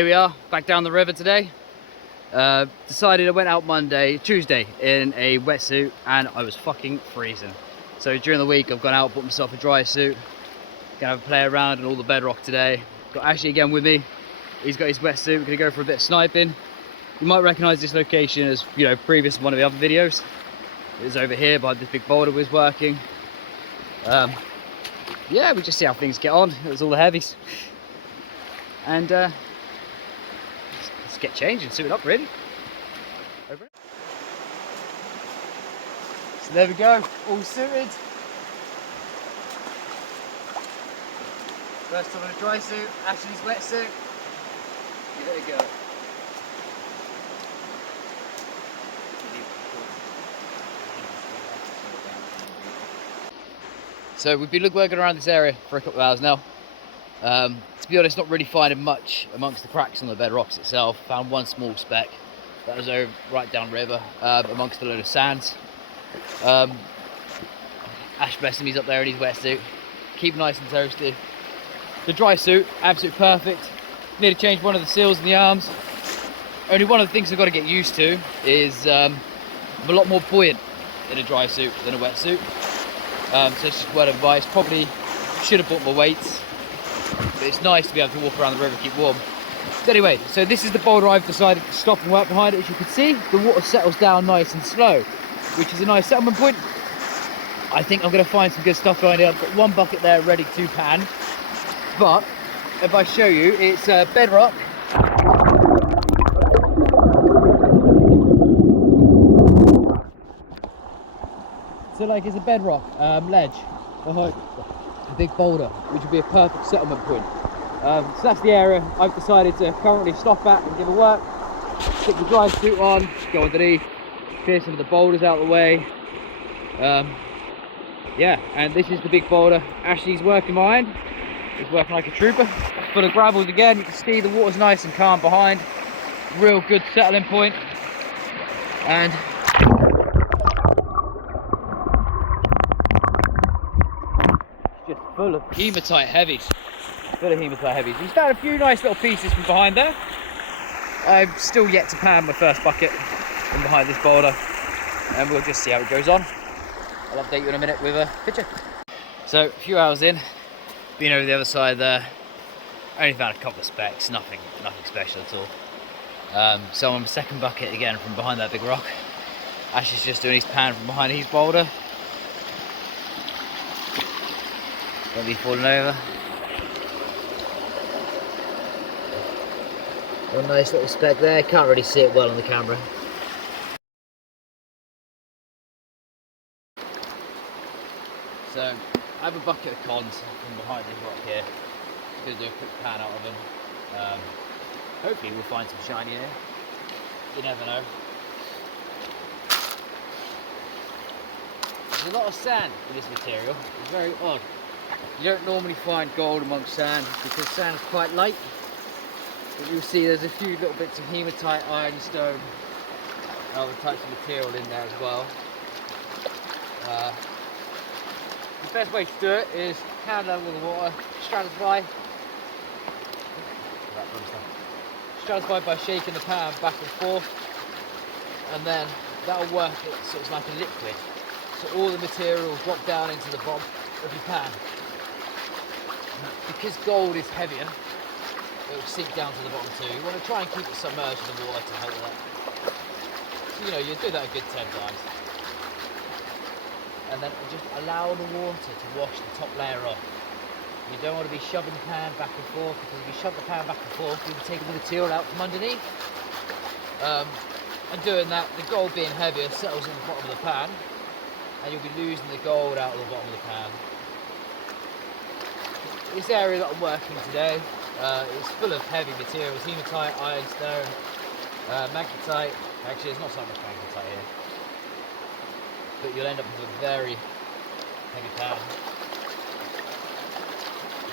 here we are, back down the river today. Decided I went out Tuesday in a wetsuit and I was fucking freezing. So during the week I've gone out, bought myself a dry suit, gonna have a play around in all the bedrock today. Got Ashley again with me, he's got his wetsuit, we're gonna go for a bit of sniping. You might recognise this location as, you know, previous to one of the other videos. It was over here by this big boulder we was working. Yeah, we just see how things get on. It was all the heavies. And let's get changed and suit it up, really. Over it. So there we go, all suited. First time in a dry suit, Ashley's wetsuit. Give it a go. So we've been working around this area for a couple of hours now. To be honest, not really finding much amongst the cracks on the bedrocks itself. Found one small speck that was over right downriver amongst a load of sands. Ash bless him, he's up there in his wetsuit, keep nice and toasty. The dry suit, absolutely perfect. Need to change one of the seals in the arms. Only one of the things I've got to get used to is I'm a lot more buoyant in a dry suit than a wetsuit. So it's just word of advice. Probably should have bought my weights, but it's nice to be able to walk around the river and keep warm. So anyway, so this is the boulder I've decided to stop and work behind. As you can see, the water settles down nice and slow, which is a nice settlement point. I think I'm going to find some good stuff going here. I've got one bucket there ready to pan, but if I show you, it's bedrock. So like it's a bedrock ledge behind a big boulder, which would be a perfect settlement point. So that's the area I've decided to currently stop at and give a work. Stick the dry suit on, go underneath, clear some of the boulders out of the way. Yeah, and this is the big boulder Ashley's working behind. He's working like a trooper. Full of gravels again, you can see the water's nice and calm behind. Real good settling point. And just full of hematite heavies. He's found a few nice little pieces from behind there. I've still yet to pan my first bucket from behind this boulder, and we'll just see how it goes on. I'll update you in a minute with a picture. So a few hours in, been over the other side there. Only found a couple of specks, nothing special at all. So on the second bucket again from behind that big rock. Ash is just doing his pan from behind his boulder. Don't be falling over. One nice little speck there, can't really see it well on the camera. So I have a bucket of cons from behind this rock here. Just going to do a quick pan out of them. Hopefully we'll find some shiny here. You never know. There's a lot of sand in this material. It's very odd. You don't normally find gold amongst sand because sand is quite light. But you'll see there's a few little bits of hematite, ironstone, and other types of material in there as well. The best way to do it is hand over the water, stratify by shaking the pan back and forth, and then that'll work it so it's like a liquid. So all the material will drop down into the bottom of your pan. Because gold is heavier, it will sink down to the bottom too. You want to try and keep it submerged in the water to help with that. So you know, you do that a good 10 times. And then just allow the water to wash the top layer off. You don't want to be shoving the pan back and forth, because if you shove the pan back and forth, you'll be taking the material out from underneath. And doing that, the gold being heavier settles in the bottom of the pan, and you'll be losing the gold out of the bottom of the pan. This area that I'm working today is full of heavy materials: hematite, ironstone, magnetite. Actually, there's not so much magnetite here, but you'll end up with a very heavy pan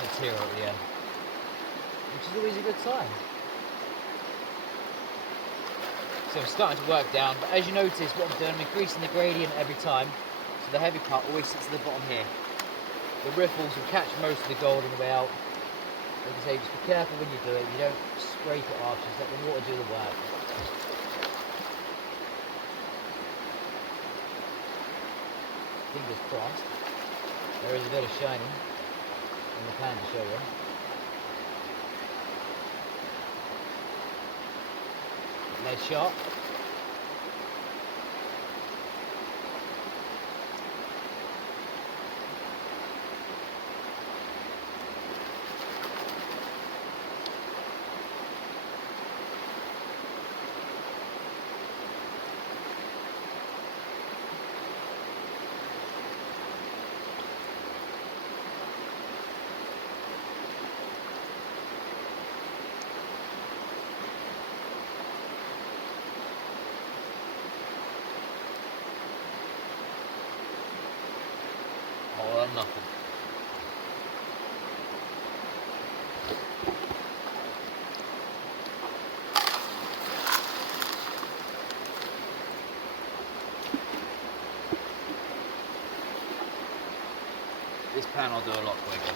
material at the end, which is always a good sign. So I'm starting to work down, but as you notice, what I'm doing, I'm increasing the gradient every time, so the heavy part always sits at the bottom here. The riffles will catch most of the gold on the way out, Like I say, just be careful when you do it. You don't scrape it off, just let the water do the work. Fingers crossed. There is a bit of shining in the pan to show you. Nice shot. All or nothing. This pan will do a lot quicker.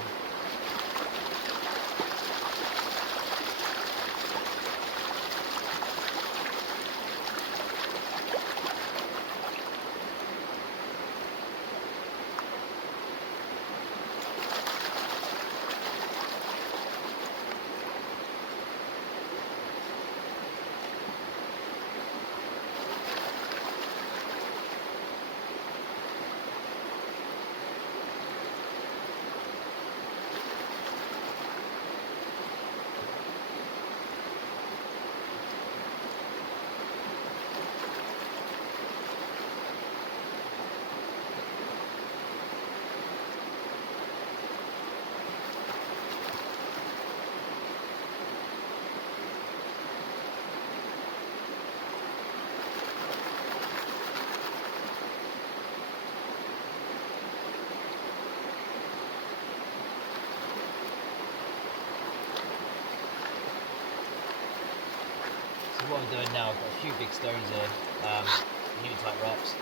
What I'm doing now, I've got a few big stones here, unit-type rocks.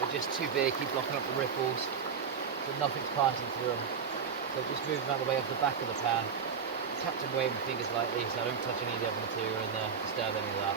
They're just too big, keep blocking up the ripples, so nothing's passing through them. So just move them out of the way off the back of the pan, tap them away with my fingers lightly so I don't touch any of the other material and disturb any of that.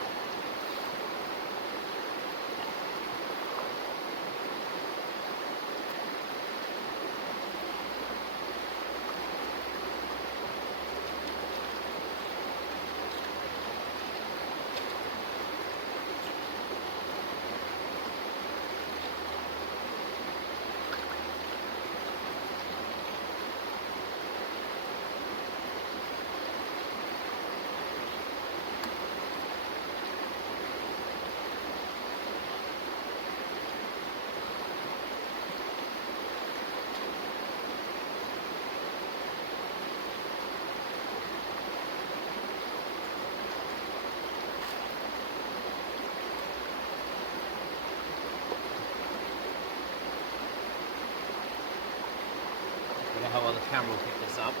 I don't know how well the camera will pick this up.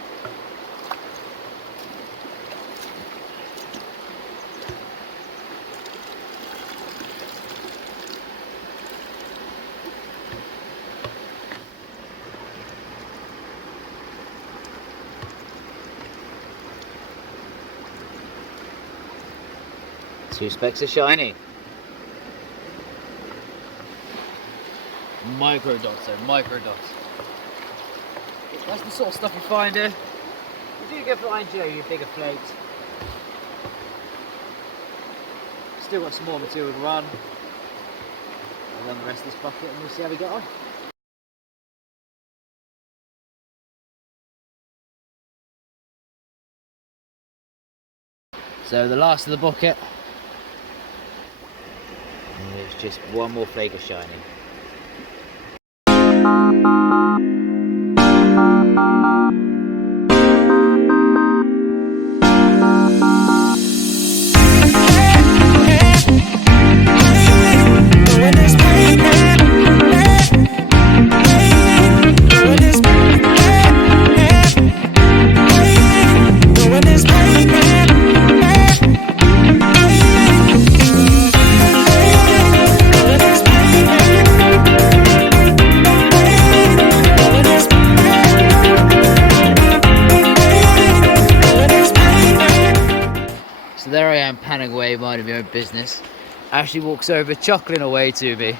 Two specks are shiny. Micro dots, though, micro dots. That's the sort of stuff you find here. You do go for your bigger flakes. Still got some more material to run. I'll run the rest of this bucket and we'll see how we get on. So the last of the bucket. And there's just one more flake of shining. business, actually walks over chuckling away to me.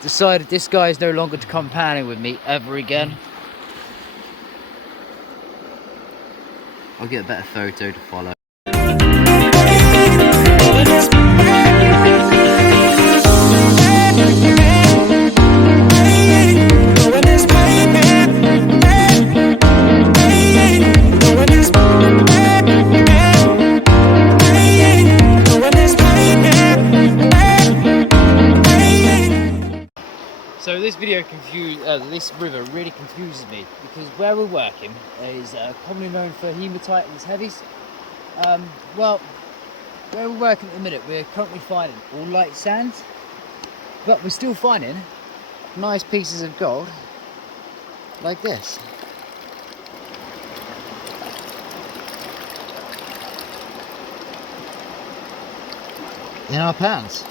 Decided this guy is no longer to come panning with me ever again. I'll get a better photo to follow. So this this river really confuses me, because where we're working is commonly known for hematite and its heavies. Well, where we're working at the minute, we're currently finding all light sands, but we're still finding nice pieces of gold like this. In our pans.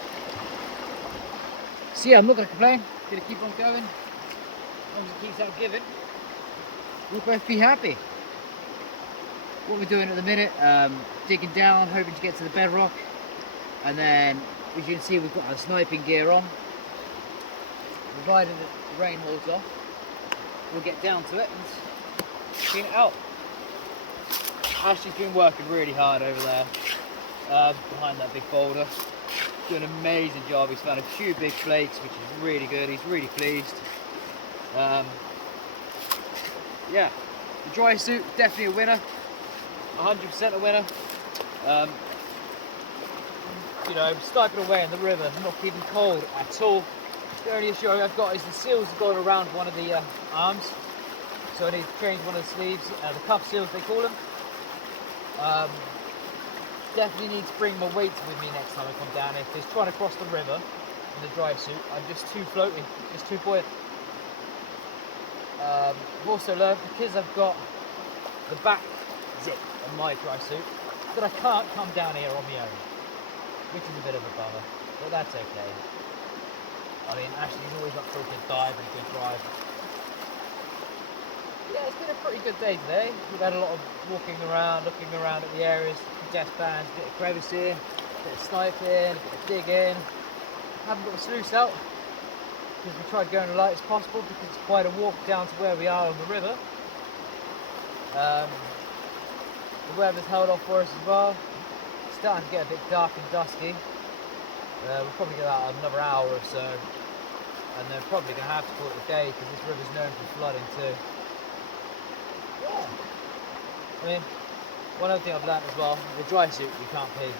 So yeah, I'm not going to complain. Gonna keep on going. As long as it keeps on giving, we'll both be happy. What we're doing at the minute, digging down, hoping to get to the bedrock, and then as you can see, we've got our sniping gear on. Provided that the rain holds off, we'll get down to it and clean it out. Ashley's been working really hard over there, behind that big boulder. Doing an amazing job. He's found a few big flakes, which is really good. He's really pleased. Yeah, the dry suit, definitely a winner. 100% a winner. You know, sniping away in the river, not feeling cold at all. The only issue I've got is the seals have gone around one of the arms, so I need to change one of the sleeves, the cuff seals they call them. Definitely need to bring my weights with me next time I come down here, because trying to cross the river in the dry suit, I'm just too floaty, just too buoyant. I've also learned, because I've got the back zip on my dry suit, that I can't come down here on my own, which is a bit of a bummer, but that's okay. I mean, Ashley's always up for a good dive and a good drive. Yeah, it's been a pretty good day today. We've had a lot of walking around, looking around at the areas, jet bands, a bit of crevice here, a bit of sniping, a bit of digging. Haven't got the sluice out because we tried going as light as possible, because it's quite a walk down to where we are on the river. The weather's held off for us as well. It's starting to get a bit dark and dusky. We'll probably go out another hour or so, and then probably going to have to call it a day, because this river's known for flooding too. Yeah. I mean, one other thing I've learned as well, the dry suit you can't pee.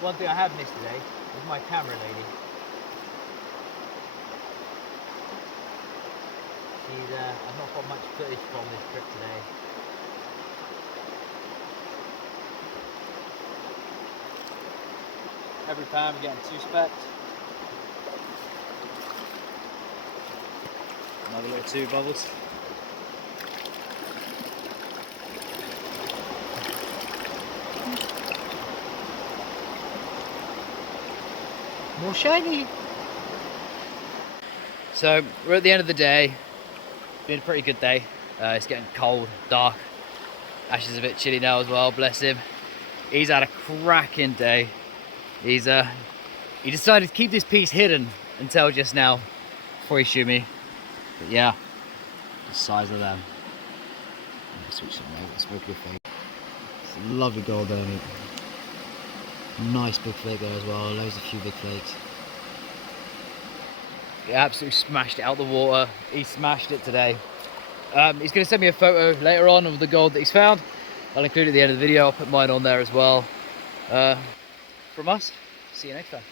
One thing I have missed today is my camera lady. I've not got much footage from this trip today. Every pan we're getting 2 specks. Another little 2 bubbles. More shiny. So we're at the end of the day. Been a pretty good day. It's getting cold, dark. Ash is a bit chilly now as well, bless him. He's had a cracking day. He decided to keep this piece hidden until just now before he shooed me. But yeah, the size of them. Switch them over, smoke your face. It's a lovely gold there, mate. Nice big flake there as well, loads of few big flakes. He absolutely smashed it out the water. He smashed it today. He's going to send me a photo later on of the gold that he's found. I'll include it at the end of the video. I'll put mine on there as well. From us, see you next time.